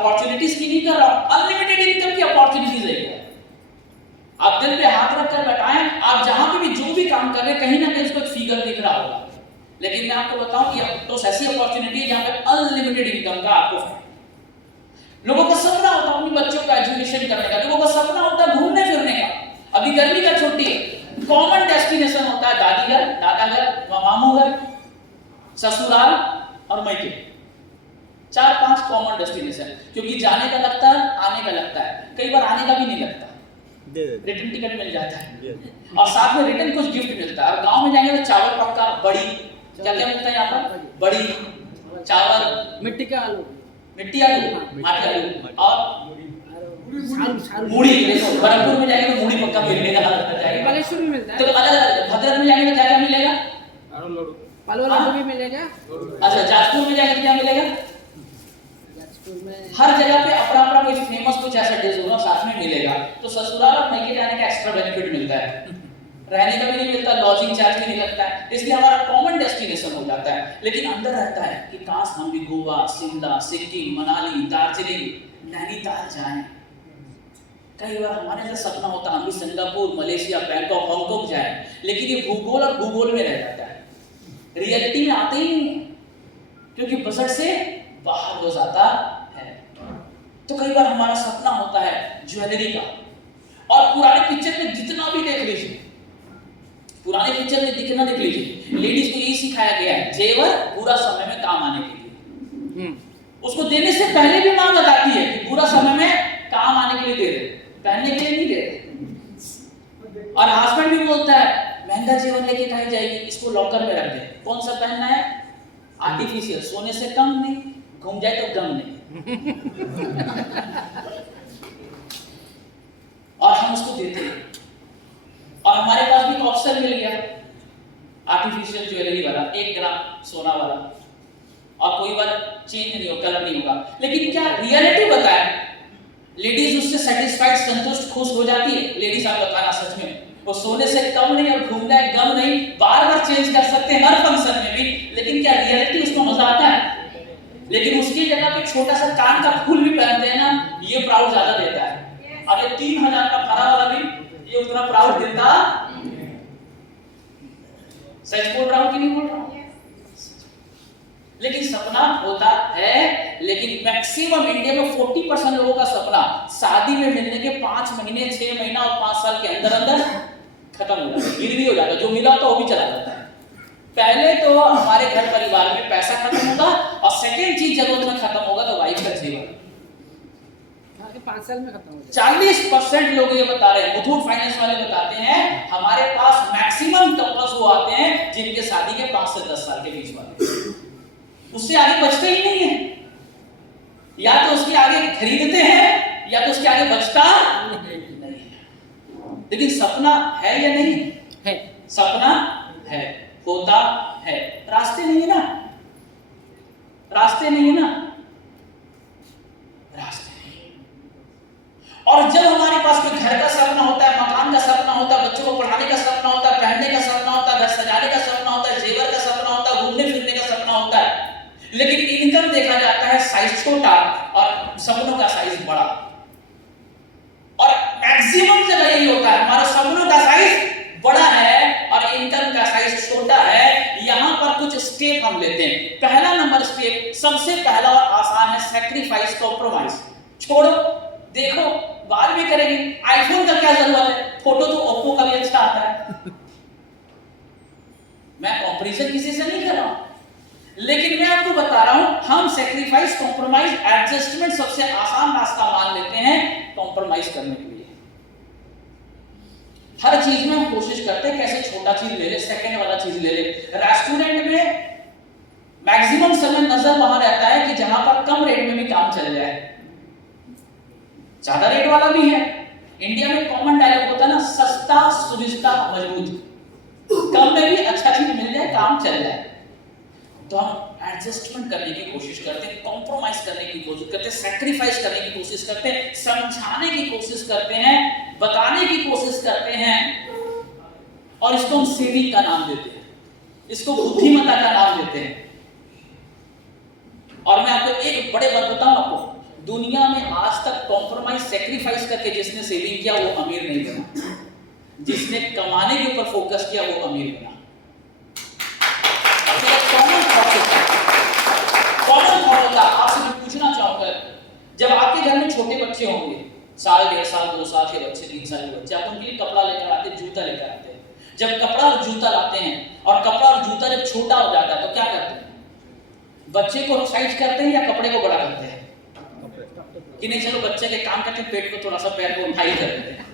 Opportunities की नहीं कर रहा हूं, अनलिमिटेड इनकम की अपॉर्चुनिटीज है। आप दिल पे हाथ रखकर बैठाएं, आप जहां पे भी जो भी काम कर रहे हैं कहीं ना कहीं उसको एक फिगर दिख रहा होगा, लेकिन मैं आपको बताऊं कि तो ऐसी अपॉर्चुनिटी है जहां पे अनलिमिटेड इनकम का आपको फायदा। लोगों का सपना होता है अपने बच्चों का एजुकेशन करने का, लोगों का सपना होता है घूमने फिरने का। अभी गर्मी का छुट्टी है, कॉमन डेस्टिनेशन होता है दादी घर, दादा घर, मामू घर, ससुराल और मैके। 4-5 कॉमन डेस्टिनेशन, क्योंकि जाने का लगता है, आने का लगता है, कई बार आने का भी नहीं लगता, रिटर्न टिकट मिल जाता है और साथ में रिटर्न कुछ गिफ्ट मिलता है। और गांव में जाएंगे तो चावल पक्का, बड़ी, क्या क्या मिलता है यहाँ पर, बड़ी, चावल, मिट्टी के आलू, मिट्टी आलू, माटी आलू और मूड़ी। देखो बरमपुर में जाएंगे तो मूड़ी पक्का मिलेगा, बालेश्वर में मिलता है, तो अलग भद्रक में जाएंगे तो क्या क्या मिलेगा, पालवा लड्डू भी मिलेगा। अच्छा जाजपुर में जाएंगे तो क्या मिलेगा, हर जगह पे अपना अपना कोई फेमस कुछ ऐसा डिश होगा साथ में मिलेगा। तो ससुराल और मैके जाने का एक्स्ट्रा बेनिफिट मिलता है, रहने का भी नहीं मिलता, लॉजिंग चार्ज भी नहीं लगता है, इसलिए हमारा कॉमन डेस्टिनेशन हो जाता है। लेकिन अंदर रहता है कि काश हम भी गोवा, शिमला, सिक्किम, मनाली, दार्जिलिंग, नैनीताल जाएं। कई बार हमारे अंदर सपना होता है हम भी सिंगापुर, मलेशिया, बैंकॉक, हांगकांग जाएं, लेकिन ये भूगोल और भूगोल में रह जाता है, रियलिटी में आते ही नहीं, क्योंकि बजट से बाहर हो जाता है। तो कई बार हमारा सपना होता है ज्वेलरी का, और पुराने पिक्चर में जितना भी देख लीजिए, पुराने पिक्चर में दिखना देख लीजिए, लेडीज को यही सिखाया गया है, जेवर बुरा समय में काम आने के लिए। उसको देने से पहले भी मां बताती है कि बुरा समय में काम आने के लिए दे दे, पहनने के लिए नहीं दे दे। और हस्बैंड भी बोलता है महंगा जेवर लेके कहीं जाएगी, इसको लॉकर में रख दे, कौन सा पहनना है, आर्टिफिशियल, सोने से कम नहीं, घूम जाए तो गम नहीं। और हम उसको देते हैं, और हमारे पास भी ऑप्शन मिल गया आर्टिफिशियल ज्वेलरी वाला, 1 ग्राम सोना वाला, और कोई बार चेंज नहीं होगा, कलर नहीं होगा। लेकिन क्या रियलिटी बताए, लेडीज उससे सेटिस्फाइड, संतुष्ट, खुश हो जाती है? लेडीज आप बताना सच में, वो सोने से कम नहीं और घूमना है गम नहीं, बार बार चेंज कर सकते हैं हर फंक्शन में भी, लेकिन क्या रियलिटी उसको मजा आता है? लेकिन उसकी जगह पे छोटा सा कान का फूल भी पहनते हैं ना, ये प्राउड ज्यादा देता है। अब ये 3000 का भरा वाला भी ये उतना प्राउड देता, सच बोल रहा हूं कि नहीं बोल रहा हूं? लेकिन सपना होता है, लेकिन मैक्सिमम इंडिया में 40% लोगों का सपना शादी में मिलने के 5 महीने, 6 महीना और 5 साल के अंदर अंदर खत्म हो जाता है, गिरवी हो जाता है, जो मिला तो वो भी चला जाता है। पहले तो हमारे घर परिवार में पैसा खत्म होगा, और सेकेंड चीज जरूरत में खत्म होगा तो वाइफ का जीवन। 5 साल में खत्म हो जाएगा। 40% लोग ये बता रहे हैं, मुथूट फाइनेंस वाले बताते हैं हमारे पास मैक्सिमम कपल्स वो आते हैं जिनके शादी के 5 से 10 साल के बीच वाले, उससे आगे बचते ही नहीं है, या तो उसके आगे खरीदते हैं या तो उसके आगे बचता नहीं है। लेकिन सपना है या नहीं है? सपना है, होता है, रास्ते नहीं है ना, रास्ते नहीं है ना, रास्ते नहीं। और जब हमारे पास कोई घर का सपना होता है, मकान का सपना होता है, बच्चों को पढ़ाने का सपना होता है, पहनने का सपना होता है, घर सजाने का सपना होता है, जेवर का सपना होता है, घूमने फिरने का सपना होता है, लेकिन इनकम देखा जाता है साइज छोटा और सपनों का साइज बड़ा। और मैक्सिमम जगह यही होता है, हमारे सपनों का साइज बड़ा है और इनकम का साइज छोटा है। यहां पर कुछ स्टेप हम लेते हैं। पहला नंबर स्टेप, सबसे पहला और आसान है, सैक्रिफाइस, कॉम्प्रोमाइज। छोड़ो, देखो बाद में करेंगे, आईफोन का क्या जरूरत है, फोटो तो ओप्पो का भी अच्छा आता है। मैं कंपैरिजन किसी से नहीं कर रहा हूं, लेकिन मैं आपको बता रहा हूं, हम सैक्रिफाइस, कॉम्प्रोमाइज, एडजस्टमेंट सबसे आसान रास्ता मान लेते हैं कॉम्प्रोमाइज करने के लिए। हर चीज में हम कोशिश करते हैं कैसे छोटा चीज ले ले, सेकंड वाला चीज ले ले। रेस्टोरेंट में मैक्सिमम समय नजर वहां रहता है कि जहां पर कम रेट में भी काम चल जाए, ज्यादा रेट वाला भी है। इंडिया में कॉमन डायलॉग होता है ना, सस्ता सुविस्ता मजबूत, कम में भी अच्छा चीज मिल जाए, काम चल जाए। तो हम एडजस्टमेंट करने की कोशिश करते हैं, कॉम्प्रोमाइज करने की कोशिश करते हैं, सैक्रिफाइस करने की कोशिश करते हैं, समझाने की कोशिश करते हैं, बताने की कोशिश करते हैं, और इसको हम सेविंग का नाम देते हैं, इसको बुद्धिमत्ता का नाम देते हैं। और मैं आपको एक बड़े बात बताऊं, आपको दुनिया में आज तक कॉम्प्रोमाइज सेक्रीफाइस करके जिसने सेविंग किया वो अमीर नहीं बना, जिसने कमाने के ऊपर फोकस किया वो अमीर बना। कॉमन थॉट होता है। आपसे मैं पूछना चाहूंगा, जब आपके घर में छोटे बच्चे होंगे, साल, 1.5 साल, 2 साल के बच्चे, 3 साल के बच्चे, आप उनके लिए कपड़ा लेकर आते हैं, जूता लेकर आते हैं। जब कपड़ा और जूता लाते हैं और कपड़ा और जूता जब छोटा हो जाता है तो क्या करते हैं? बच्चे को साइज करते हैं या कपड़े को बड़ा करते हैं? कि नहीं चलो बच्चे के काम करते हैं, पेट को थोड़ा सा, पैर को उठाई कर देते हैं।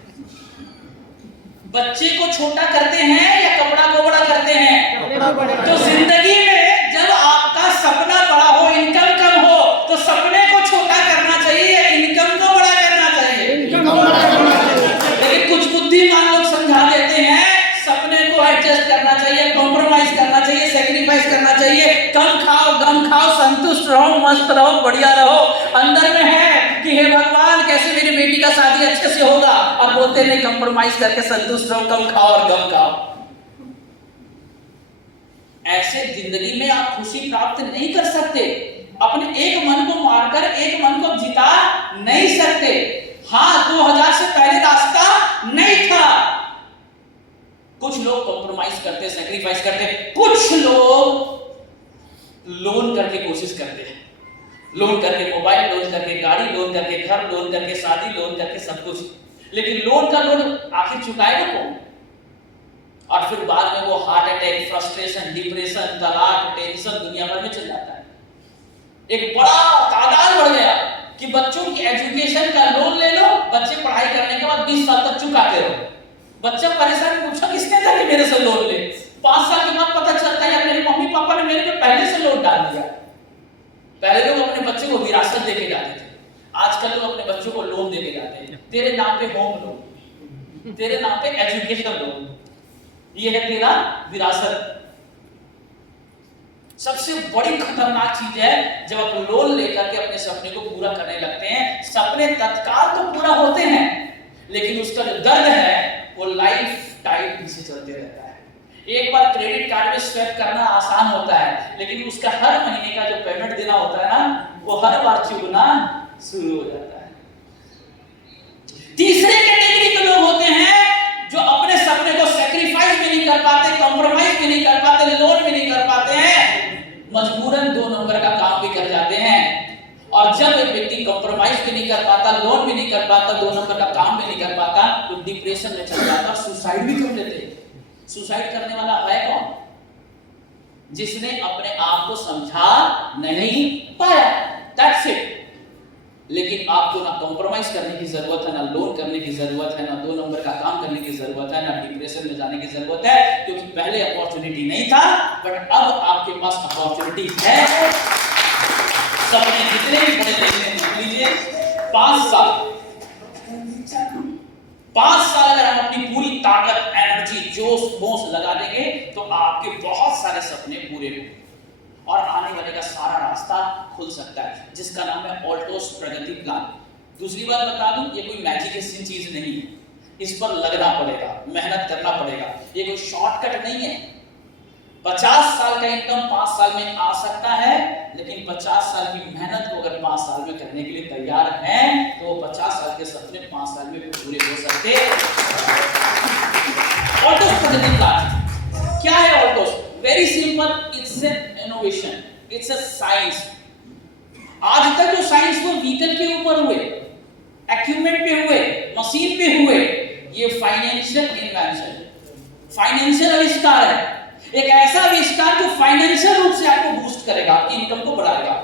बच्चे को छोटा करते हैं या कपड़ा को बड़ा करते हैं? तो जिंदगी में जब आपका सपना बड़ा हो, इनकम कम हो, तो सपने को छोटा करना चाहिए या इनकम को बड़ा करना चाहिए? लेकिन कुछ बुद्धिमान लोग समझा देते हैं सपने को एडजस्ट करना चाहिए, कॉम्प्रोमाइज करना चाहिए, सेक्रीफाइस करना चाहिए, कम खाओ, गम खाओ, संतुष्ट रहो, मस्त रहो, बढ़िया रहो। अंदर में है कि हे भगवान कैसे मेरी बेटी का शादी अच्छे से होगा, और बोलते नहीं कॉम्प्रोमाइज करके संतुष्ट रहो, कम खाओ और गम खाओ। ऐसे जिंदगी में आप खुशी प्राप्त नहीं कर सकते। अपने एक मन को मारकर एक मन को जिता नहीं सकते। हाँ, 2000 से पहले रास्ता नहीं था। कुछ लोग कॉम्प्रोमाइज करते, सैक्रिफाइस करते, कुछ लोग लोन करके कोशिश करते हैं। लोन करके मोबाइल, लोन करके गाड़ी, लोन करके घर, लोन करके शादी, लोन करके सब कुछ। लेकिन लोन का लोन आखिर चुकाएगा कौन? और फिर बाद में वो हार्ट अटैक, फ्रस्ट्रेशन, डिप्रेशन, तलाक, टेंशन दुनिया भर में चल जाता है। एक बड़ा तादाद बढ़ गया कि बच्चों की एजुकेशन का लोन ले लो, बच्चे पढ़ाई करने के बाद 20 साल तक चुकाते रहो। बच्चा परेशान, पूछा किसने था कि मेरे से लोन ले? 5 साल के बाद पता चलता है मेरे मम्मी पापा ने मेरे पे पहले से लोन डाल दिया। पहले लोग अपने बच्चे को विरासत देके जाते थे, आजकल लोग अपने बच्चों को लोन देके जाते हैं। तेरे नाम पे होम लोन, तेरे नाम पे एजुकेशन लोन, ये है तेरा विरासत। सबसे बड़ी खतरनाक चीज है जब आप लोन लेकर के अपने सपने को पूरा करने लगते हैं। सपने तत्काल तो पूरा होते हैं, लेकिन उसका जो दर्द है वो लाइफ टाइम पीछे चलते रहता है। एक बार क्रेडिट कार्ड में स्वैप करना आसान होता है, लेकिन उसका हर महीने का जो पेमेंट देना होता है ना, वो हर बार चुगना शुरू हो जाता है। तीसरे कैटेगरी के लोग होते हैं जो अपने सपने को सैक्रिफाइस भी नहीं कर पाते, कॉम्प्रोमाइज भी नहीं कर पाते, लोन भी नहीं कर पाते हैं, मजबूरन 2 नंबर का काम भी कर जाते हैं। और जब एक व्यक्ति कॉम्प्रोमाइज भी नहीं कर पाता, लोन भी नहीं कर पाता, 2 नंबर का काम भी नहीं कर पाता, तो डिप्रेशन में चल जाता, सुसाइड भी कर लेते हैं। सुसाइड करने वाला है कौन? जिसने अपने आप को समझा नहीं पाया, दैट्स इट। लेकिन आपको ना कॉम्प्रोमाइज करने की जरूरत है, ना लोन करने की जरूरत है, ना 2 नंबर का काम करने की जरूरत है, ना डिप्रेशन में जाने की जरूरत है, क्योंकि पहले अपॉर्चुनिटी नहीं था, बट अब आपके पास अपॉर्चुनिटी है। सपने जितने भी बड़े देखने लीजिए, 5 साल अगर हम अपनी पूरी ताकत, एनर्जी, जोश होश लगा देंगे तो आपके बहुत सारे सपने पूरे होंगे और आने वाले का सारा रास्ता खुल सकता है, जिसका नाम है ऑल्टोस प्रगति प्लान। दूसरी बात बता दूं, ये कोई मैजिक चीज नहीं है, इस पर लगना पड़ेगा, मेहनत करना पड़ेगा, ये कोई शॉर्टकट नहीं है। 50 साल का इनकम 5 साल में आ सकता है, लेकिन 50 साल की मेहनत को अगर 5 साल में करने के लिए तैयार हैं, तो 50 साल के सपने 5 साल में पूरे हो सकते हैं। ऑल्टोस प्रगति प्लान क्या है? ऑल्टोस very simple, it's an innovation, it's a science. आज तक जो साइंस वो व्हीकल के ऊपर हुए, इक्विपमेंट पे हुए, मशीन पे हुए, ये फाइनेंशियल इन्वेंशन, फाइनेंशियल आविष्कार है। एक ऐसा आविष्कार जो फाइनेंशियल रूप से आपको बूस्ट करेगा, आपकी इनकम को बढ़ाएगा।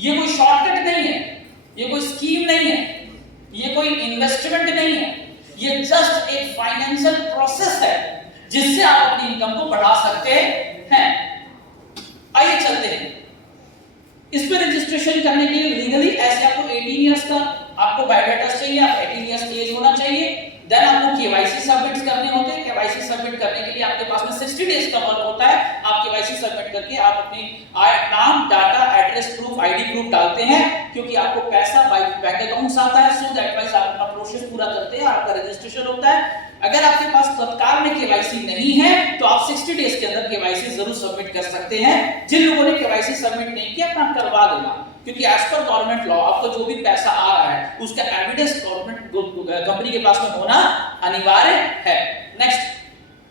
ये कोई शॉर्टकट नहीं है, ये कोई स्कीम नहीं है, ये कोई इन्वेस्टमेंट नहीं है, ये जस्ट एक फाइनेंशियल प्रोसेस है जिससे आप अपनी इनकम को बढ़ा सकते हैं। आइए चलते हैं। इस पे रजिस्ट्रेशन करने के लिए लीगली ऐसे आपको 18 इयर्स का आपको बायोडाटा चाहिए, आप 18 इयर्स की एज होना चाहिए। देन आपको केवाईसी सबमिट करने होते हैं। केवाईसी सबमिट करने के लिए आपके पास में 60 डेज का वर्क होता है। आप केवाईसी सबमिट करके आप अपनी नाम, data, address proof, ID proof डालते हैं, क्योंकि आपको पैसा बैंक अकाउंट्स आता है। सो दैट वाइज आप अपना प्रोसेस पूरा करते हैं, आपका रजिस्ट्रेशन होता है। अगर आपके पास तत्काल में केवाईसी नहीं है तो आप 60 डेज के अंदर केवाईसी जरूर सबमिट कर सकते हैं। जिन लोगों ने केवाईसी सबमिट नहीं किया अपना करवा देना, क्योंकि एज पर गवर्नमेंट लॉ आपको जो भी पैसा आ रहा है उसका एविडेंस गवर्नमेंट कंपनी के पास में होना अनिवार्य है। नेक्स्ट,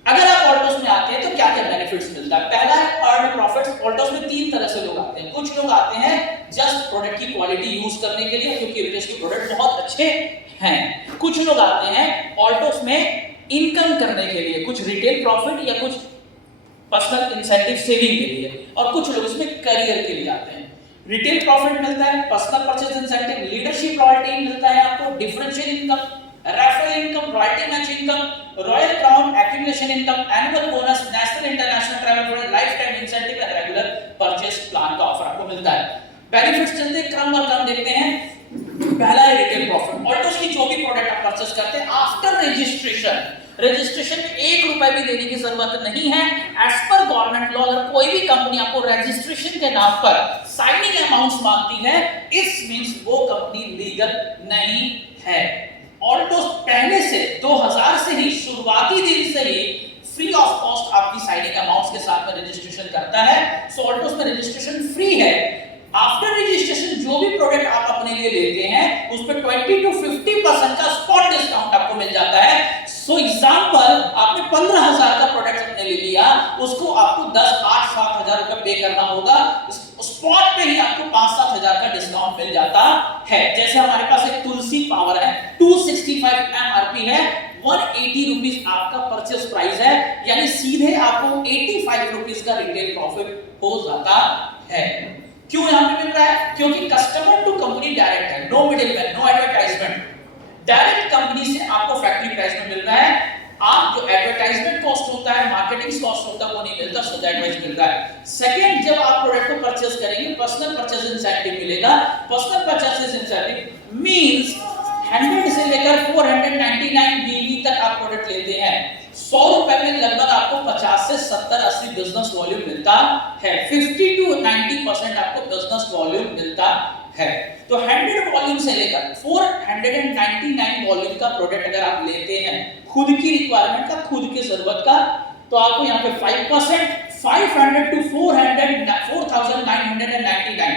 अगर आप ऑल्टोस में आते हैं तो क्या क्या बेनिफिट्स मिलता है? पहला है अर्न प्रॉफिट्स। ऑल्टोस में तीन तरह से लोग आते हैं। कुछ लोग आते हैं जस्ट प्रोडक्ट की क्वालिटी यूज करने के लिए, क्योंकि रिटेल के प्रोडक्ट बहुत अच्छे हैं। कुछ लोग आते हैं ऑल्टोस में इनकम करने के लिए, कुछ रिटेल प्रॉफिट या कुछ पर्सनल इंसेंटिव सेविंग के लिए, और कुछ लोग इसमें करियर के लिए आते हैं। रिटेल प्रॉफिट मिलता है, personal purchase incentive, leadership royalty मिलता है आपको, differential income, referral income, royalty match income, royal crown accumulation income, annual bonus, national international travel bonus, life time incentive और रेगुलर परचेज प्लान का ऑफर आपको मिलता है। बेनिफिट्स चलते क्रम और क्रम देखते हैं। पहला है रिटेल प्रॉफिट। ऑल्टोस की जो भी प्रोडक्ट आप परचेज करते हैं आफ्टर रजिस्ट्रेशन में 1 रुपए भी देने की जरूरत नहीं है। एज पर गवर्नमेंट लॉ अगर कोई भी कंपनी आपको रजिस्ट्रेशन के नाम पर साइनिंग अमाउंट्स मांगती है, इस मींस वो कंपनी लीगल नहीं है। ऑल्टोस पहले से 2000 से ही शुरुआती दिन से ही फ्री ऑफ कॉस्ट आपकी साइनिंग अमाउंट्स के साथ में रजिस्ट्रेशन करता है। सो ऑल्टोस में रजिस्ट्रेशन फ्री है। आफ्टर रजिस्ट्रेशन जो भी प्रोडक्ट आप अपने लिए लेते हैं उस पर 20 to 50% का स्पॉट डिस्काउंट आपको मिल जाता है। सो एग्जांपल, आपने 15,000 का प्रोडक्ट अपने ले लिया, उसको आपको 10, 8, 7,000 रुपए पे करना होगा। स्पॉट पे ही आपको 5-7 हजार का डिस्काउंट मिल जाता है। जैसे हमारे पास एक तुलसी पावर है, 265 MRP है, 180 रुपीज आपका परचेस प्राइस है, यानी सीधे आपको 85 रुपीज का रिटेल प्रॉफिट हो जाता है। क्यों यहां पे मिल रहा है? क्योंकि कस्टमर टू कंपनी डायरेक्ट है, no middleman, no advertisement. Direct company से आपको फैक्ट्री प्राइस में मिल रहा है। आप जो एडवर्टाइजमेंट कॉस्ट होता है, मार्केटिंग कॉस्ट होता है, वो नहीं मिलता, सो दैट वाइज मिल रहा है। सेकंड, जब आप प्रोडक्ट को परचेस करेंगे पर्सनल परचेस इंसेंटिव मिलेगा। पर्सनल परचेस इंसेंटिव मींस 100 से लेकर 499 बीवी तक आप प्रोडक्ट लेते हैं, 100 रुपए में लगभग आपको 50 से 70-80 बिजनेस वॉल्यूम मिलता है। 50 to 90% आपको बिजनेस वॉल्यूम मिलता है। तो 100 वॉल्यूम से लेकर 499 वॉल्यूम का प्रोडक्ट अगर आप लेते हैं खुद की रिक्वायरमेंट का, खुद की जरूरत का, तो आपको यहाँ पे 5%, 500 to 4,999,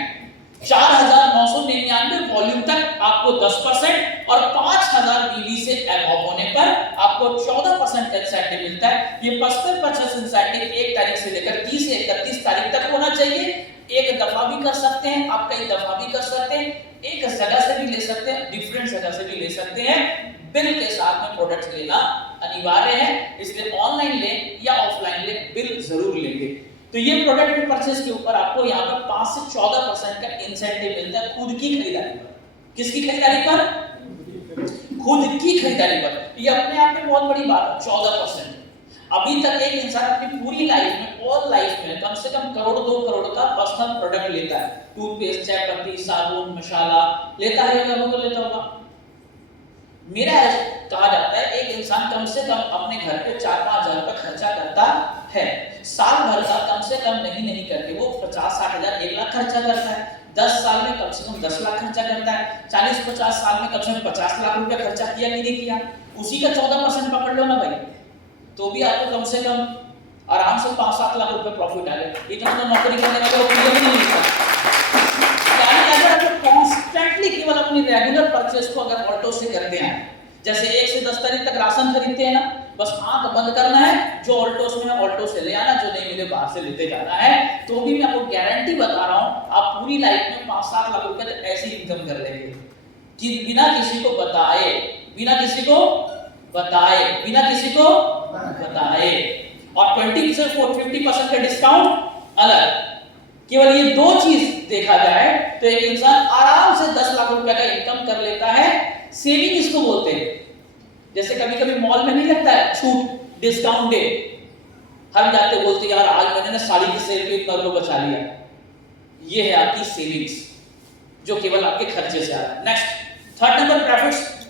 4,999 वॉल्यूम तक आपको 10%, और 5,000 बीवी से अबव होने पर आपको 14% इंसेंटिव मिलता है। ये पर्सनल परचेस इंसेंटिव 1 तारीख से लेकर 30 से 31 तारीख तक होना चाहिए। एक दफा भी कर सकते हैं आप, कई दफा भी कर सकते हैं, एक जगह से भी ले सकते हैं, डिफरेंट जगह से भी ले सकते हैं। बिल के साथ में प्रोडक्ट लेना अनिवार्य है, इसलिए ऑनलाइन लें या ऑफलाइन लें, बिल जरूर लेंगे। तो ये प्रोडक्ट परचेस के ऊपर आपको यहाँ पर 5 से 14% का इंसेंटिव मिलता है खुद की खरीदारी पर। किसकी खरीदारी पर? खुद की खरीदारी पर। ये अपने आप में बहुत बड़ी बात है, 14%। अभी तक एक इंसान अपनी पूरी लाइफ में, ऑल लाइफ में कम से कम 1-2 करोड़ का पर्सनल प्रोडक्ट लेता है। टूथपेस्ट, चायपत्ती, साबुन, मसाला लेता है या वो लेता होगा। मेरा कहा जाता है एक इंसान कम से कम अपने घर पे 4-5 हजार रुपए खर्चा करता है। साल भर का कम से कम नहीं करके वो 50-60 हजार, 1 लाख खर्चा करता है। 10 साल में कम से कम 10 लाख खर्चा करता है। 40-50 साल में कम से कम 50 लाख रुपए खर्चा किया कि नहीं किया? उसी का 14% पकड़ लो ना भाई, तो भी आपको कम से कम आराम से 5-7 लाख रुपए प्रॉफिट आ गए। इतना तो नौकरी करने वाले को भी नहीं मिलता। यानी अगर आप कांस्टेंटली केवल अपनी रेगुलर परचेस को अगर ऑल्टो से करते हैं, जैसे 1 से 10 तारीख तक राशन खरीदते हैं ना, बस आंख बंद करना है, जो ऑल्टोस में है ऑल्टो से ले आना, जो नहीं मिले बाहर से लेते जाना है। तो भी मैं आपको गारंटी बता रहा हूं, आप पूरी लाइफ में 5-7 लाख रुपए तक ऐसी इनकम कर लेंगे कि बिना किसी को बताए, बिना किसी को बताए, बिना किसी को बताए। और 20 से 50% का डिस्काउंट अलग। केवल ये 2 चीज देखा जाए तो एक इंसान आराम से 10 लाख रुपए का इनकम कर लेता है। सेविंग इसको बोलते हैं। जैसे कभी-कभी मॉल में नहीं लगता है छूट, डिस्काउंट डे, हम जाते बोलते यार आज मैंने ना साड़ी की सेल पे इतना रुपए बचा लिया। ये है आपकी सेविंग्स जो केवल आपके खर्चे से आ रहा है। Next, third number profits,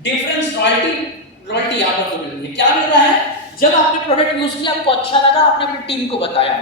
difference royalty यहां पर मिल रही है। क्या मिल रहा है? जब आपने प्रोडक्ट यूज किया, आपको अच्छा लगा, आपने अपनी टीम को बताया,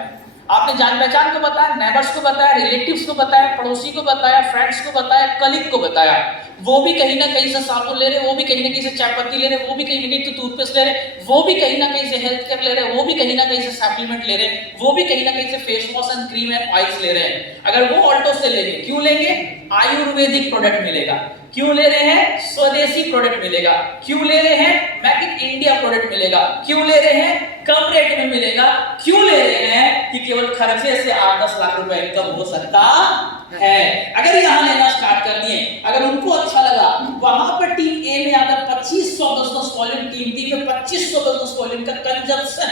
आपने जान पहचान को बताया, नेबर्स को बताया, रिलेटिव्स को बताया, पड़ोसी को बताया, फ्रेंड्स को बताया, कलीग को बताया, वो भी कहीं ना कहीं से साबुन ले रहे, वो भी कहीं ना कहीं से चाय पत्ती ले रहे, वो भी कहीं ना कहीं से टूथपेस्ट ले रहे, वो भी कहीं ना कहीं से हेल्थ केयर ले रहे, वो भी कहीं ना कहीं से सप्लीमेंट ले रहे, वो भी कहीं ना कहीं से face wash and cream and oils ले रहे हैं। अगर वो ऑल्टो से लेंगे, क्यों लेंगे? आयुर्वेदिक प्रोडक्ट मिलेगा। क्यों ले रहे हैं? स्वदेशी प्रोडक्ट मिलेगा। क्यों ले रहे हैं? मेक इन इंडिया प्रोडक्ट मिलेगा। क्यों ले रहे हैं? कम रेट में मिलेगा। क्यों ले रहे हैं? कि केवल खर्चे से 8-10 लाख रुपए इनकम हो सकता है। अगर यहां लेना स्टार्ट कर दिए, अगर उनको अच्छा लगा, वहां पर टीम ए में आकर 2500 बिजनेस वॉल्यूम, टीम बी में 2500 बिजनेस वॉल्यूम का कंजम्पशन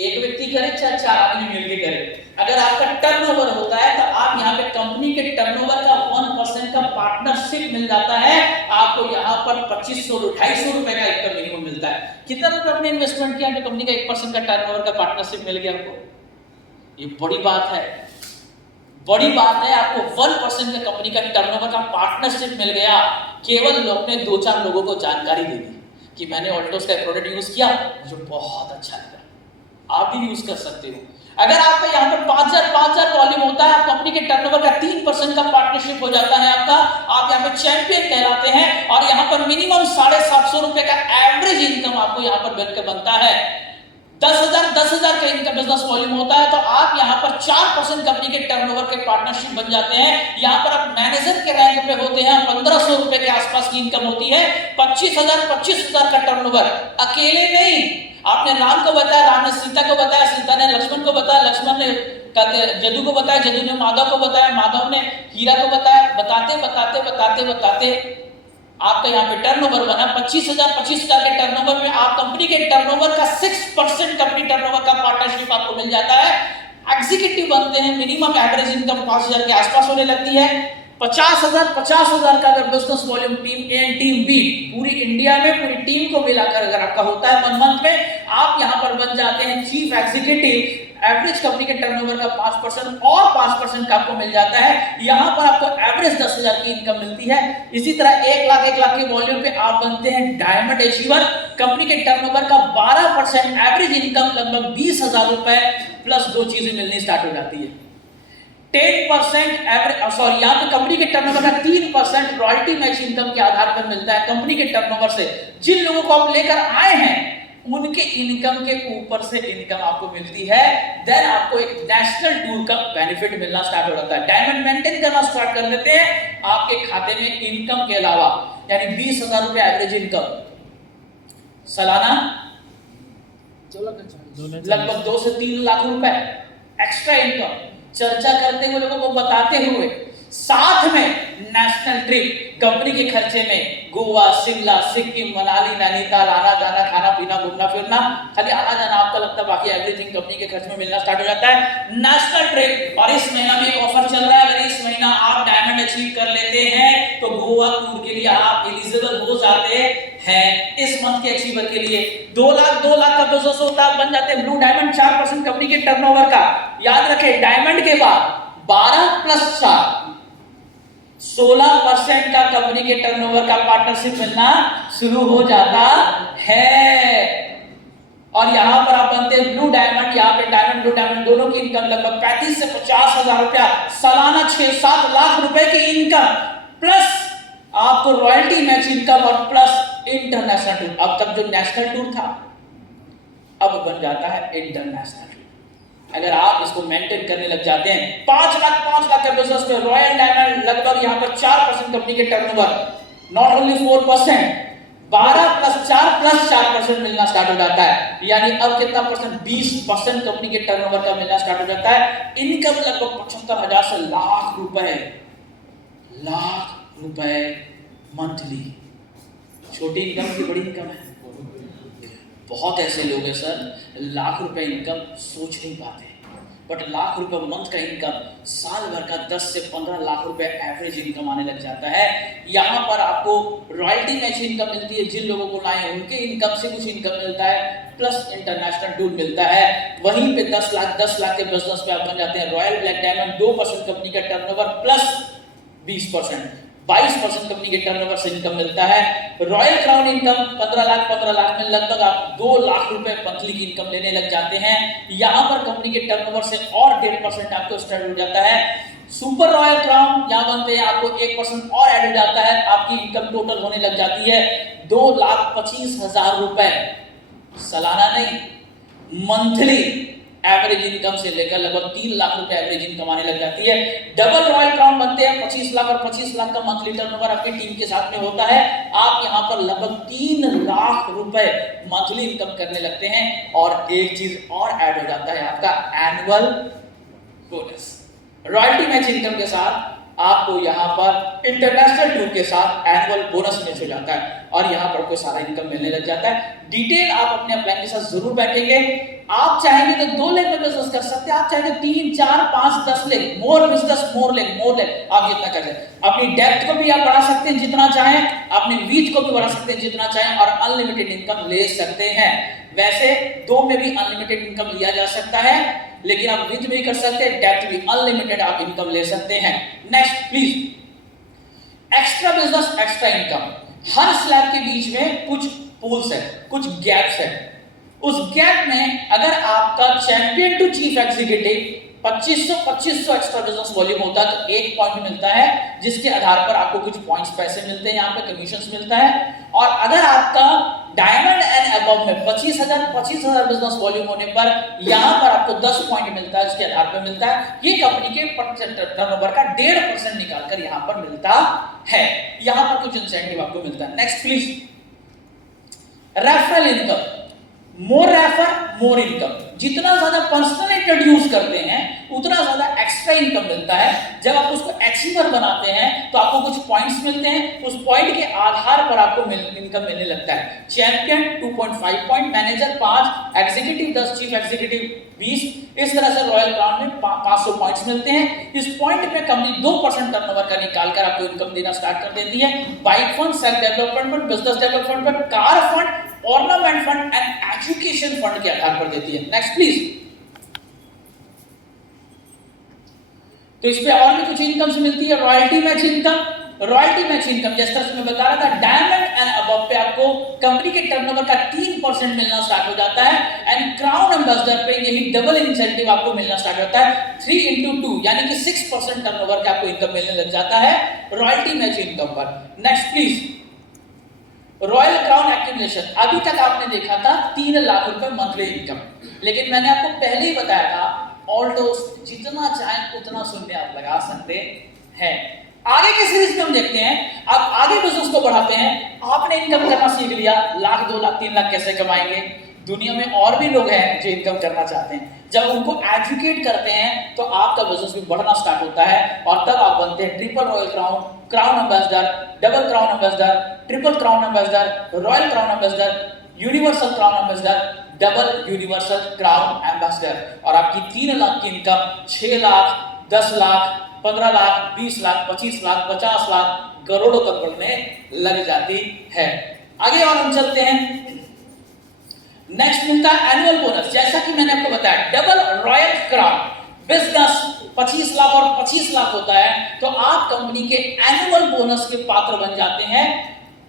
एक व्यक्ति करे चाहे 4 आदमी मिलकर करे, अगर आपका टर्नओवर होता है तो आप यहाँ पे कंपनी के टर्नओवर का 1% का पार्टनरशिप मिल जाता है। आपको यहाँ पर 2500-250 रुपए का इनकम मिनिमम मिलता है। कितना रुपए आपने इन्वेस्टमेंट किया जो कंपनी का 1% का टर्नओवर का पार्टनरशिप मिल गया आपको? ये बड़ी बात है, बड़ी बात है। आपको 1% का कंपनी का टर्नओवर का पार्टनरशिप मिल गया। केवल अपने 2-4 लोगों को जानकारी दे दी कि मैंने ऑल्टोस का प्रोडक्ट यूज किया, मुझे बहुत अच्छा लगा, आप भी यूज कर सकते हो। अगर आपका यहाँ पर 5000 वॉल्यूम होता है, कंपनी के टर्नओवर का 3% का पार्टनरशिप हो जाता है आपका, आप यहाँ पे चैंपियन कहलाते हैं। और यहाँ पर मिनिमम 750 रुपए का एवरेज इनकम आपको यहाँ पर मिलकर बनता है। 10,000 का इनकम बिजनेस वॉल्यूम होता है तो आप यहाँ पर 4% कंपनी के टर्नओवर के पार्टनरशिप बन जाते हैं। यहाँ पर आप मैनेजर के रैंक पे होते हैं, 1500 रुपए के आसपास की इनकम होती है। 25,000 का टर्नओवर अकेले नहीं, आपने राम को बताया, राम ने सीता को बताया, सीता ने लक्ष्मण को बताया, लक्ष्मण ने जदू को बताया, जदू ने माधव को बताया, माधव ने हीरा को बताया। बताते आपका यहाँ पे टर्नओवर बना 25,000 के टर्नओवर में आप कंपनी के टर्नओवर का 6% कंपनी टर्नओवर का पार्टनरशिप आपको मिल जाता है। एग्जीक्यूटिव बनते हैं, मिनिमम एवरेज इनकम 5,000 के आसपास होने लगती है। 50,000 का अगर business volume team A and team B पूरी इंडिया में पूरी टीम को मिलाकर अगर आपका होता है 1 मंथ में, आप यहां पर बन जाते हैं चीफ एग्जीक्यूटिव। एवरेज कंपनी के टर्नओवर का 5% और 5% का आपको मिल जाता है। यहां पर आपको एवरेज 10,000 की इनकम मिलती है। इसी तरह 1 लाख के वॉल्यूम पे आप बनते हैं डायमंड अचीवर। कंपनी के टर्नओवर का 12% एवरेज इनकम लगभग 20,000 रुपए प्लस 2 चीजें मिलनी स्टार्ट हो जाती है। 10% एवरेज यहाँ पे कंपनी के टर्नओवर का 3% रॉयल्टी मैच इनकम के आधार पर मिलता है कंपनी के टर्नओवर से। जिन लोगों को आप लेकर आए हैं उनके इनकम के ऊपर से इनकम आपको मिलती है। देन आपको एक नेशनल टूर का बेनिफिट मिलना स्टार्ट हो जाता है। डायमंड मेंटेन करना स्टार्ट कर देते हैं आपके खाते में इनकम के अलावा, यानी 20,000 रुपए एवरेज इनकम सालाना, लगभग 2 से 3 लाख रुपए एक्स्ट्रा इनकम। चर्चा करते हुए लोगों को बताते हुए साथ में नेशनल ट्रिप कंपनी के खर्चे में गोवा, शिमला, सिक्किम, मनाली, नैनीताल, आना जाना, खाना पीना, घूमना फिरना, खाली आना जाना आपका लगता है, बाकी एवरीथिंग कंपनी के खर्च में मिलना स्टार्ट हो जाता है। नेशनल ट्रिप, और इस महीना में एक ऑफर चल रहा है, अगर इस महीना आप डायमंड अचीव कर लेते हैं तो गोवा टूर के लिए आप एलिजिबल हो जाते हैं। इस मंथ के अचीवर के लिए 2 लाख का बिजनेस होता है, बन जाते हैं ब्लू डायमंड। 4% कंपनी के टर्नओवर का, याद रखें डायमंड के बाद 12 + 4 16% का कंपनी के टर्नओवर का पार्टनरशिप मिलना शुरू हो जाता है। और यहां पर आप बनते हैं ब्लू डायमंड। यहां पे डायमंड ब्लू डायमंड दोनों की इनकम लगभग 35 से 50,000 रुपया सालाना, 6-7 लाख रुपए की इनकम, प्लस आपको रॉयल्टी मैच इनकम और प्लस इंटरनेशनल टूर। अब तक जो नेशनल टूर था अब बन जाता है इंटरनेशनल। अगर आप इसको मेंटेन करने लग जाते हैं, 5 लाख के बिजनेस में रॉयल डायमंड लगभग यहाँ पर 4% कंपनी के टर्नओवर, नॉट ओनली 4%, 12 + 4 + 4% मिलना स्टार्ट हो जाता है। यानी अब कितना परसेंट? 20% कंपनी के टर्नओवर का मिलना स्टार्ट हो जाता है। इनकम लगभग 75,000 से लाख रुपए मंथली। छोटी इनकम की बड़ी इनकम है। बहुत ऐसे लोग हैं सर, लाख रुपए इनकम सोच नहीं पाते, बट लाख रुपए मंथ का इनकम साल भर का 10 से 15 लाख रुपए एवरेज इनकम आने लग जाता है। यहाँ पर आपको रॉयल्टी मैच इनकम मिलती है, जिन लोगों को लाए उनके इनकम से कुछ इनकम मिलता है, प्लस इंटरनेशनल टूर मिलता है। वहीं पे 10 लाख के बिजनेस पे आप बन जाते हैं रॉयल ब्लैक डायमंड। 2% कंपनी का टर्नओवर प्लस 20%, 22% कंपनी के टर्नओवर से इनकम मिलता है। रॉयल क्राउन इनकम 15 लाख में लगभग आप 2 लाख रुपए मंथली की इनकम लेने लग जाते हैं। यहां पर कंपनी के टर्नओवर से और 1.5% आपको स्टार्ट हो जाता है। सुपर रॉयल क्राउन यहां बनते हैं, आपको 1% और ऐड हो जाता है, आपकी इनकम टोटल होने लग जाती है 2,25,000 रुपए सालाना नहीं, मंथली एवरेज इनकम से लेकर लगभग 3 लाख रुपए एवरेज इनकम आने लग जाती है। डबल रॉयल क्राउन बनते हैं 25 लाख और 25 लाख का मंथली टर्नओवर आपकी टीम के साथ में होता है। आप यहां पर लगभग 3 लाख रुपए मंथली इनकम करने लगते हैं। और एक चीज और ऐड हो जाता है, आपका annual bonus. Royalty match income के साथ आपको यहां पर इंटरनेशनल टूर के साथ एनुअल बोनस मैच हो जाता है और यहां पर कोई सारा इनकम मिलने लग जाता है। डिटेल आप अपने प्लान के साथ जरूर बैठेंगे। आप चाहेंगे तो 2 लेग में बिजनेस कर सकते हैं, आप चाहेंगे 3, 4, 5, 10 लेग, मोर बिजनेस, मोर लेग, आप जितना कर सकते हैं। अपनी डेप्थ को भी आप बढ़ा सकते हैं जितना चाहें, अपनी रीच को भी बढ़ा सकते हैं जितना चाहें और अनलिमिटेड इनकम ले सकते हैं। वैसे 2 में भी अनलिमिटेड इनकम लिया जा सकता है, लेकिन आप विथ भी कर सकते हैं, डेप्थ भी अनलिमिटेड आप इनकम ले सकते हैं। Next please, extra business, extra income. Her slab के बीच में कुछ पूल्स है, कुछ गैप्स है। उस गैप में अगर आपका champion to chief executive 2500 extra business volume होता है तो 1 पॉइंट मिलता है, जिसके आधार पर आपको कुछ पॉइंट्स पैसे मिलते हैं, यहाँ पे कमीशंस मिलता है। और अगर आपका डायमंड एंड अबव में 25,000 बिजनेस वॉल्यूम होने पर यहाँ पर आपको 10 पॉइंट मिलता है, जिसके आधार पर मिलता है। ये कंपनी के टर्नओवर का 1.5% निकालकर यहाँ पर मिलता है। यहाँ पर कुछ इंसेंटिव आपको मिलता है। Next please, referral income. More refer more income. जितना ज्यादा पर्सनल इंट्रोड्यूस करते हैं उतना ज्यादा एक्स्ट्रा इनकम मिलता है। जब आप उसको अचीवर बनाते हैं तो आपको कुछ पॉइंट्स मिलते हैं, उस पॉइंट के आधार पर आपको इनकम मिलने लगता है। Champion 2.5 point, manager 5, executive 10, chief executive 20। इस तरह से रॉयल क्राउन में 500 पॉइंट्स मिलते हैं। इस पॉइंट पे कंपनी 2% टर्नओवर का निकालकर आपको इनकम देना स्टार्ट कर देती है। Bike fund, self development fund, business development fund, car fund, ornament fund and education fund के आधार पर देती है। नेक्स्ट प्लीज, तो इस पे और भी कुछ इनकम्स मिलती है। Royalty match income. Royalty match income जिस तरह से मैं बता रहा था, डायमंड एंड अबव पे आपको कंपनी के टर्नओवर का 3% मिलना स्टार्ट हो जाता है। एंड क्राउन एम्बेसडर पे यही डबल इंसेंटिव आपको मिलना स्टार्ट होता है। 3 into 2 यानी कि 6% टर्नओवर का आपको इनकम मिलने लग जाता है रॉयल्टी मैच इनकम पर। Next please, royal crown accumulation. अभी तक आपने देखा था 3 लाख रुपए मंथली इनकम, लेकिन मैंने आपको पहले ही बताया था ऑल्टो जितना चाहे उतना शून्य आप लगा सकते हैं। आगे के सीरीज में हम देखते हैं, आप आगे बिजनेस को बढ़ाते हैं। आपने इनकम करना सीख लिया, लाख, 2 लाख, 3 लाख कैसे कमाएंगे। दुनिया में और भी लोग हैं जो इनकम करना चाहते हैं। जब उनको एजुकेट करते हैं तो आपका बिजनेस भी बढ़ना स्टार्ट होता है और तब आप बनते हैं triple royal crown, crown ambassador, double crown ambassador, triple crown ambassador, royal crown ambassador, universal crown ambassador, double universal crown ambassador. और आपकी 3 लाख की इनकम 6 लाख, 10 लाख, 15 लाख, 20 लाख, 25 लाख, 50 लाख, करोड़ों तक बढ़ने लग जाती है। आगे और हम चलते हैं। नेक्स्ट मिलता है एनुअल बोनस। जैसा कि मैंने आपको बताया, double royal crown business 25 lakh और 25 लाख होता है तो आप कंपनी के एनुअल बोनस के पात्र बन जाते हैं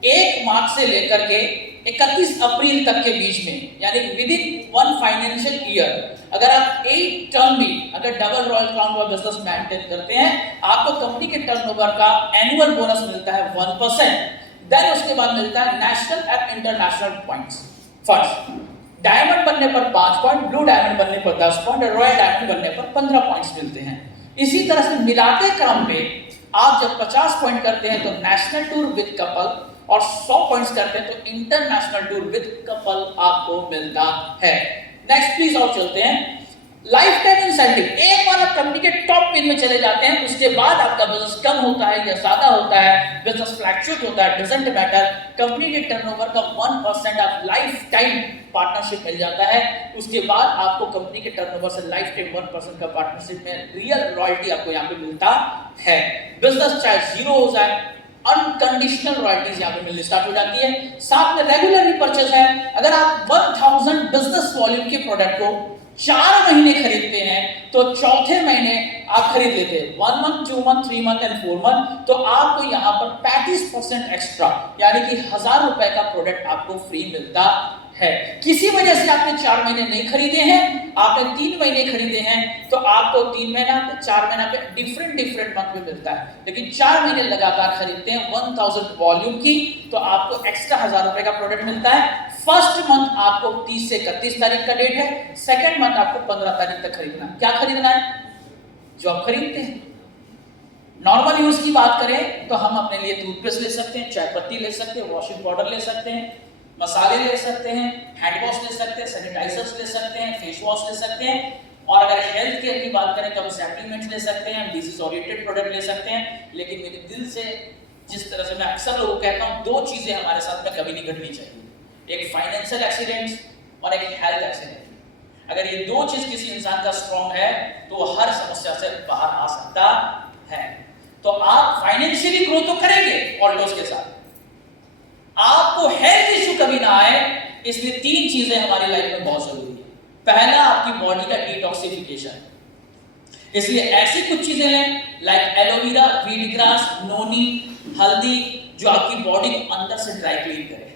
1 मार्च से लेकर के 31 अप्रैल तक के बीच में, यानी विदिन 1 फाइनेंशियल ईयर। अगर आप 8 टर्म भी अगर डबल रॉयल क्राउन का बिजनेस मेंटेन करते हैं, आपको कंपनी के टर्नओवर का एनुअल बोनस मिलता है 1%। देन उसके बाद मिलता है national and international points. First, diamond बनने पर 5 पॉइंट, ब्लू डायमंड बनने पर 10 पॉइंट और रॉयल डायमंड बनने पर 15 पॉइंट्स मिलते हैं। इसी तरह से मिलाते क्रम पे आप जब 50 पॉइंट करते हैं तो नेशनल टूर विद कपल और 100 पॉइंट्स करते हैं तो इंटरनेशनल टूर विद कपल आपको मिलता है। नेक्स्ट प्लीज और चलते हैं। Life time incentive. एक बार आप कंपनी के टॉप पिन में चले जाते हैं, उसके बाद आपका बिजनेस कम होता है या ज्यादा होता है, बिजनेस फ्लैक्चुएट होता है, डजंट मैटर, कंपनी के टर्नओवर का 1% आप लाइफ टाइम पार्टनरशिप मिल जाता है। उसके बाद आपको कंपनी के टर्नओवर से लाइफ टाइम 1% का पार्टनरशिप में रियल रॉयल्टी आपको यहाँ पे मिलता है। बिजनेस चाहे 0 हो जाए, अनकंडीशनल रॉयल्टीज यहाँ पे मिलनी स्टार्ट हो जाती है। साथ में रेगुलर रिपर्चेज है। अगर आप 1000 बिजनेस वॉल्यूम के प्रोडक्ट को 4 महीने खरीदते हैं तो चौथे महीने आप खरीद लेते हैं 1 month, 2 month, 3 month and 4 month, तो आपको यहाँ पर 35% एक्स्ट्रा यानी कि 1000 रुपए का प्रोडक्ट आपको फ्री मिलता है। किसी वजह से आपने 4 महीने नहीं खरीदे हैं, आपने 3 महीने खरीदे हैं, तो आपको 3 महीना पे 4 महीना पे डिफरेंट मंथ में मिलता है। लेकिन 4 महीने लगातार खरीदते हैं 1000 वॉल्यूम की, तो आपको एक्स्ट्रा 1000 रुपए का प्रोडक्ट मिलता है। फर्स्ट मंथ आपको 30 से 31 तारीख का डेट है, सेकंड मंथ आपको 15 तारीख तक खरीदना है। क्या खरीदना है? जो आप खरीदते हैं। नॉर्मल यूज की बात करें तो हम अपने लिए टूथपेस्ट ले सकते हैं, चाय पत्ती ले सकते हैं, वॉशिंग पाउडर ले सकते हैं, मसाले ले सकते हैं, हैंड वॉश ले सकते हैं, सैनिटाइजर्स ले सकते हैं, फेस वॉश ले सकते हैं, और अगर हेल्थ केयर की बात करें तो हम सप्लीमेंट्स ले सकते हैं, डिजीज ओरिएंटेड प्रोडक्ट ले सकते हैं। लेकिन मेरे दिल से जिस तरह से मैं अक्सर लोगों को कहता हूं, 2 चीजें हमारे साथ में कभी नहीं घटनी चाहिए, एक फाइनेंशियल एक्सीडेंट और एक हेल्थ एक्सीडेंट। अगर ये 2 चीज किसी इंसान का स्ट्रॉन्ग है तो वो हर समस्या से बाहर आ सकता है। तो आप फाइनेंशियली ग्रो तो करेंगे ऑल्डोस के साथ, आपको हेल्थ इश्यू कभी ना आए, इसलिए 3 चीजें हमारी लाइफ में बहुत जरूरी है। पहला, आपकी बॉडी का डिटॉक्सिफिकेशन, इसलिए ऐसी कुछ चीजें लें लाइक एलोवेरा, व्हीट ग्रास, नोनी, हल्दी, जो आपकी बॉडी को अंदर से ड्राई क्लीन करे।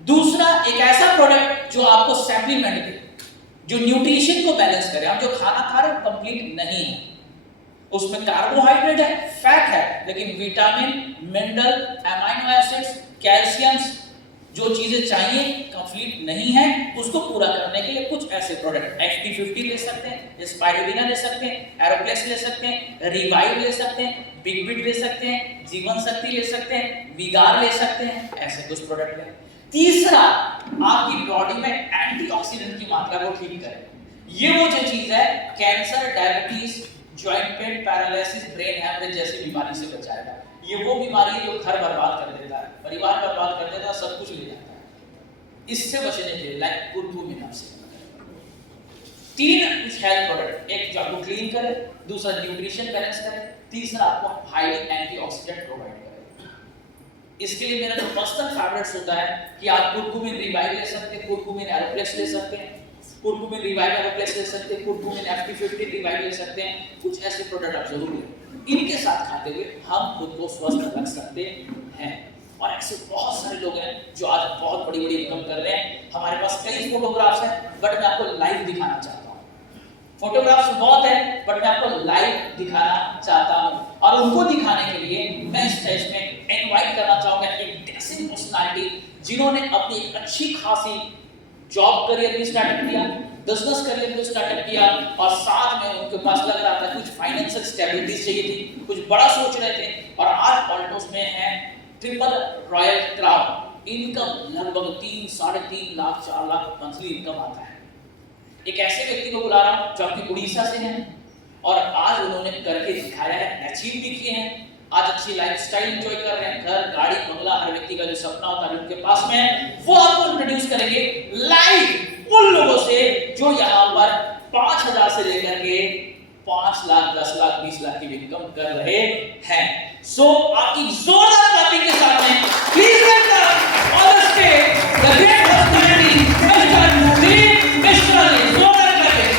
दूसरा, एक ऐसा प्रोडक्ट जो आपको सप्लीमेंट दे, जो न्यूट्रिशन को बैलेंस करे। हम जो खाना खा रहे हैं कंप्लीट नहीं है, उसमें कार्बोहाइड्रेट है, फैट है, लेकिन vitamin, mineral, amino acids, calciums, जो चीजें चाहिए कंप्लीट नहीं है, उसको पूरा करने के लिए कुछ ऐसे प्रोडक्ट FD50 ले सकते हैं, स्पाइरुलिना ले सकते हैं, एरोप्लेक्स ले सकते हैं, रिवाइव ले सकते हैं, बिग बिट ले सकते हैं, जीवन शक्ति ले सकते हैं, विगार ले सकते हैं, ऐसे कुछ प्रोडक्ट है। तीसरा, आपकी बॉडी में एंटीऑक्सीडेंट की मात्रा को ठीक करे। ये वो जो चीज है cancer, diabetes, joint pain, paralysis, brain haemorrhage जैसी बीमारी से बचाएगा। ये वो बीमारी है जो घर बर्बाद कर देता है, परिवार बर्बाद कर देता है, सब कुछ ले जाता है। इससे बचने के लिए लाइक कुरकुमिन से 3 हेल्थ प्रोडक्ट, एक जो आपको क्लीन करे, दूसरा न्यूट्रिशन बैलेंस करे, तीसरा आपको हाईली एंटीऑक्सीडेंट प्रोवाइड करे। इसके लिए मेरा जो पर्सनल फेवरेट्स होता है कि आप कुरकुमिन रिवाइव ले सकते हैं, कुरकुमिन एरोप्लेक्स ले सकते हैं, कुरकुमिन रिवाइव एरोप्लेक्स ले सकते हैं, कुरकुमिन FD50 रिवाइव ले सकते हैं। कुछ ऐसे प्रोडक्ट आप जरूर लें, इनके साथ खाते हुए हम खुद को स्वस्थ रख सकते हैं। और ऐसे बहुत सारे लोग हैं जो आज बहुत बड़ी इनकम कर रहे हैं। हमारे पास कई फोटोग्राफ्स हैं, बट मैं आपको लाइव दिखाना चाहता हूँ। फोटोग्राफ्स बहुत है, बट मैं आपको लाइव दिखाना चाहता हूँ, और उनको दिखाने के लिए मैं स्टेज में इनवाइट करना चाहूंगा एक ऐसी पर्सनालिटी जिन्होंने अपनी अच्छी खासी जॉब करियर भी स्टार्ट किया, बिजनेस करियर भी स्टार्ट किया, और साथ में उनके पास लग रहा था कुछ फाइनेंशियल स्टेबिलिटी चाहिए थी, कुछ बड़ा सोच रहे थे, और आज ऑल्टोस में है ट्रिपल रॉयल क्राउन। इनकम लगभग 3, 3.5 लाख, 4 लाख मंथली इनकम आता है। एक ऐसे व्यक्ति को बुला रहा हूं जो आपकी उड़ीसा से हैं, और आज उन्होंने करके दिखाया है, अचीव भी किए हैं, आज अच्छी लाइफस्टाइल एंजॉय कर रहे हैं, घर, गाड़ी, बंगला, हर व्यक्ति का जो सपना होता है उनके पास में है। वो आपको इंट्रोड्यूस करेंगे लाइव उन लोगों से जो यहाँ पर 5000 से लेकर के 5 लाख, 10 लाख, 20 लाख की इनकम कर रहे हैं। सो आपकी जोरदार क्लैपिंग के साथ में please welcome on the stage the great personality mister Deep Mishra ji. जोरदार क्लैपिंग।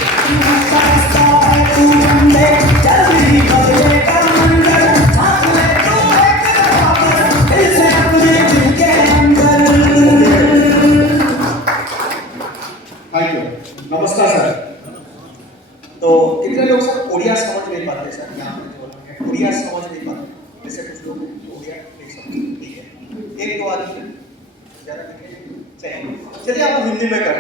नमस्कार सर। तो कितने लोग सर ओडिया समझ नहीं पाते सर? यहाँ पे ओडिया समझ नहीं पाते, जैसे कुछ लोग ओडिया नहीं समझते, ठीक है, 1-2 आदमी ज़्यादा, चलिए हम हिंदी में करते हैं।